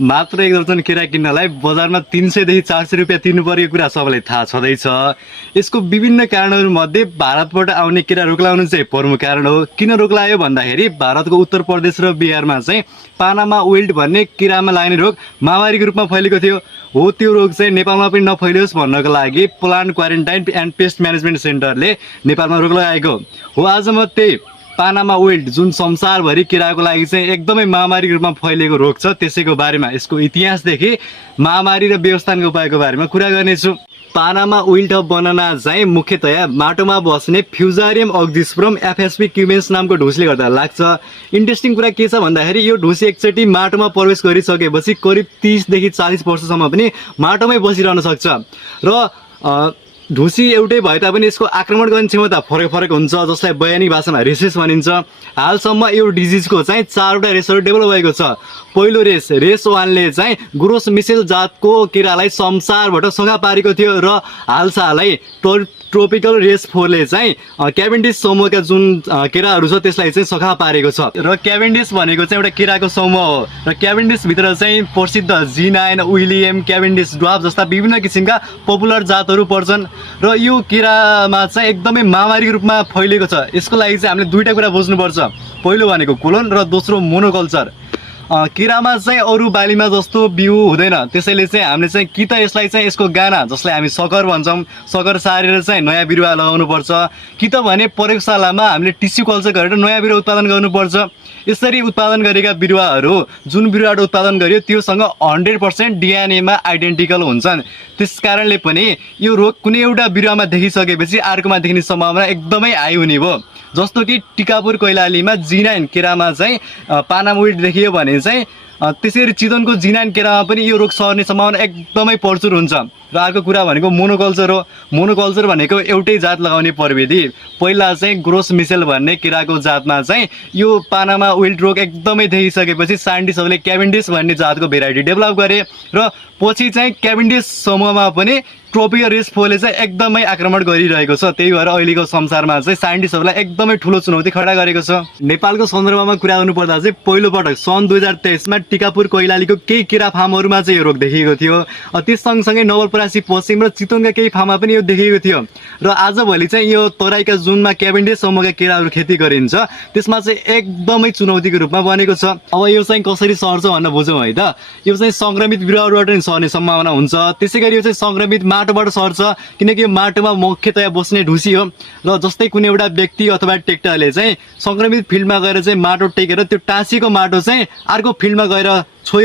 मात्र एक दर्जन केरा किन्नलाई बजारमा 300 देखि 400 रुपियाँ तिर्नु परेको कुरा सबैलाई थाहा छँदैछ। यसको विभिन्न कारणहरू मध्ये भारतबाट आउने केरा रोक लगाउनु चाहिँ प्रमुख कारण हो। किन रोक लाग्यो भन्दाखेरि भारतको उत्तर प्रदेश र बिहारमा चाहिँ पानामा विल्ट भन्ने किरामा लाग्ने रोग महामारीको रूपमा फैलेको थियो। हो त्यो रोग चाहिँ नेपालमा पनि नफैलियोस् भन्नको लागि plant quarantine and pest management सेन्टरले नेपालमा रोक लगाएको हो। आज म त्यही पानामा विल्ट जुन संसारभरि केराको लागि चाहिँ एकदमै महामारीको रूपमा फैलिएको रोग छ त्यसैको बारेमा, यसको इतिहासदेखि महामारी र व्यवस्थापनको उपायको बारेमा कुरा गर्नेछु। पानामा विल्ट बनाना चाहिँ मुख्यतया माटोमा बस्ने फ्युजारियम अग्जिस्पर्म एफएसपी क्युमेन्स नामको ढुसले गर्दा लाग्छ। इन्ट्रेस्टिङ कुरा के छ भन्दाखेरि यो ढुसी एकचोटि माटोमा प्रवेश गरिसकेपछि करिब 30 देखि 40 वर्षसम्म पनि माटोमै बसिरहन सक्छ र ढुसी एउटै भए तापनि यसको आक्रमण गर्ने क्षमता फरक फरक हुन्छ, जसलाई वैज्ञानिक भाषामा रेसेस भनिन्छ। हालसम्म यो डिजिजको चाहिँ 4वटा रेसहरू डेभलप भएको छ। पहिलो रेस 1ले चाहिँ ग्रोस मिसेल जातको केरालाई संसारबाट सङ्घा पारेको थियो र हालसालै ट्रोपिकल रेस 4ले चाहिँ क्याभेन्डिस समूहका जुन केराहरू छ त्यसलाई चाहिँ सखा पारेको छ। र क्याभेन्डिस भनेको चाहिँ एउटा केराको समूह हो र क्याभेन्डिसभित्र चाहिँ प्रसिद्ध जिनाइन, विलियम, क्याभेन्डिस ड्वाफ जस्ता विभिन्न किसिमका पपुलर जातहरू पर्छन् र यो केरामा चाहिँ एकदमै महामारीको रूपमा फैलिएको छ। यसको लागि चाहिँ हामीले दुईवटा कुरा बुझ्नुपर्छ। पहिलो भनेको कोलोन र दोस्रो मोनोकल्चर। केरामा चाहिँ अरू बालीमा जस्तो बिउ हुँदैन, त्यसैले चाहिँ हामीले चाहिँ कि त यसलाई चाहिँ यसको गाना जसलाई हामी सकर भन्छौँ सकर सारेर चाहिँ नयाँ बिरुवा लगाउनुपर्छ, कि त भने प्रयोगशालामा हामीले टिस्यु कल्चर गरेर नयाँ बिरुवा उत्पादन गर्नुपर्छ। यसरी उत्पादन गरेका बिरुवाहरू जुन बिरुवाबाट उत्पादन गरियो त्योसँग 100% डिएनएमा आइडेन्टिकल हुन्छन्। त्यस कारणले पनि यो रोग कुनै एउटा बिरुवामा देखिसकेपछि अर्कोमा देखिने सम्भावना एकदमै हाई हुने भयो। जस्तो कि टिकापुर कैलालीमा जिनाइन केरामा चाहिँ पानामा विल्ट देखियो भने चाहिँ त्यसरी चितवनको जिनाइन केरामा पनि यो रोग सर्ने सम्भावना एकदमै प्रचुर हुन्छ। र अर्को कुरा भनेको मोनोकल्चर हो। मोनोकल्चर भनेको एउटै जात लगाउने प्रविधि। पहिला चाहिँ ग्रोस मिसेल भन्ने केराको जातमा चाहिँ यो पानामा विल्ट रोग एकदमै देखिसकेपछि साइन्टिस्टहरूले क्याभेन्डिस भन्ने जातको भेराइटी डेभलप गरे र पछि चाहिँ क्याभेन्डिस समूहमा पनि ट्रोपिकल रेस 4ले चाहिँ एकदमै आक्रमण गरिरहेको छ। त्यही भएर अहिलेको संसारमा चाहिँ साइन्टिस्टहरूलाई एकदमै ठुलो चुनौती खडा गरेको छ। नेपालको सन्दर्भमा कुरा गर्नुपर्दा चाहिँ पहिलोपटक सन् 2023मा टिकापुर कैलालीको केही केरा फार्महरूमा चाहिँ यो रोग देखिएको थियो। त्यस सँगसँगै नवलपरासी पश्चिम र चितवनका केही फार्ममा पनि यो देखिएको थियो। र आजभोलि चाहिँ यो तराईका जुनमा क्याभेन्डिस समूहका केराहरू खेती गरिन्छ त्यसमा चाहिँ एकदमै चुनौतीको रूपमा बनेको छ। अब यो चाहिँ कसरी सर्छ भनेर बुझौँ है त। यो चाहिँ सङ्क्रमित बिरुवाहरूबाट नि सर्ने सम्भावना हुन्छ। त्यसै गरी यो चाहिँ सङ्क्रमित माटोबाट सर्छ, किनकि यो माटोमा मुख्यतया बस्ने ढुसी हो। र जस्तै कुनै एउटा व्यक्ति अथवा ट्रेक्टरले चाहिँ सङ्क्रमित फिल्डमा गएर चाहिँ माटो टेकेर त्यो टाँसिएको माटो चाहिँ अर्को फिल्डमा गएर छोयो